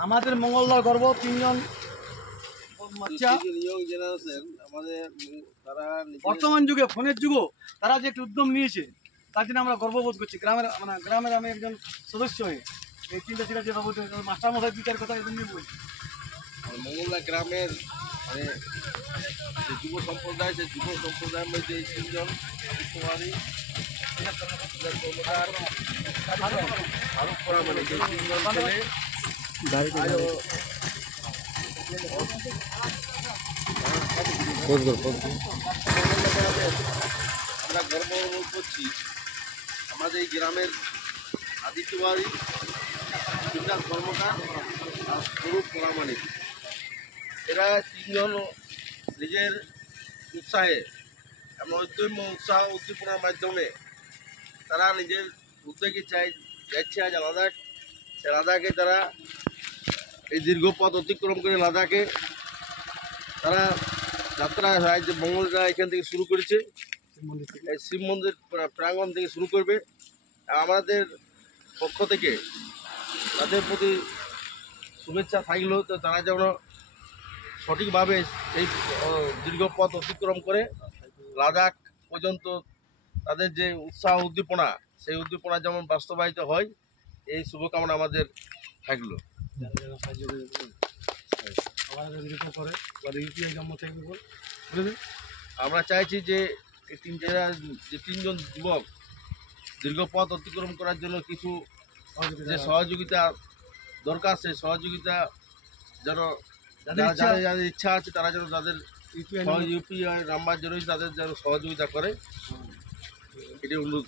আমাদের মঙ্গলদহ গর্ব তিনজন বাচ্চা আমাদের তারা বর্তমান যুগে ফোনের যুগও তারা যে একটা উদ্যম নিয়েছে তার জন্য আমরা গর্ববোধ করছি। গ্রামের আমি একজন সদস্য হয়ে এই চিন্তা ছিল যে বাবু মাস্টার মশাই বিচার কথা এরকম নিয়ে বলছি। মঙ্গলদহ গ্রামের মানে যে যুব সম্প্রদায়, সেই যুব সম্প্রদায়ের মধ্যে এই তিনজন আদিত্যবাড়ি কর্মকার ফারুক করা মানে যে তিনজন ছেলে আমরা গর্ব অনুভব করছি আমাদের এই গ্রামের আদিত্যবাড়ি বিকাশ কর্মকার আর স্বরূপ করামানিক, এরা তিনজন নিজের উৎসাহে এমন উদ্যম উৎসাহ উদ্দীপনার মাধ্যমে তারা নিজের উদ্যোগে যাচ্ছে আজ লাদাখ। সে লাদাখে তারা এই দীর্ঘ পথ অতিক্রম করে লাদাখে তারা যাত্রা রাজ্য মঙ্গলদহ এখান থেকে শুরু করেছে, এই শিব মন্দির প্রাঙ্গণ থেকে শুরু করবে। আমাদের পক্ষ থেকে তাদের প্রতি শুভেচ্ছা থাকলেও তো তারা যেন সঠিকভাবে এই দীর্ঘ পথ অতিক্রম করে লাদাখ পর্যন্ত তাদের যে উৎসাহ উদ্দীপনা, সেই উদ্দীপনা যেমন বাস্তবায়িত হয়, এই শুভকামনা আমাদের থাকলো। আমরা চাইছি যে এই তিনজন যুবক দীর্ঘ পথ অতিক্রম করার জন্য কিছু যে সহযোগিতা দরকার, সেই সহযোগিতা যেন যাদের ইচ্ছা আছে তারা যেন তাদের ইউপিআই নাম্বার জন্যই তাদের যেন সহযোগিতা করে, এটি অনুরোধ।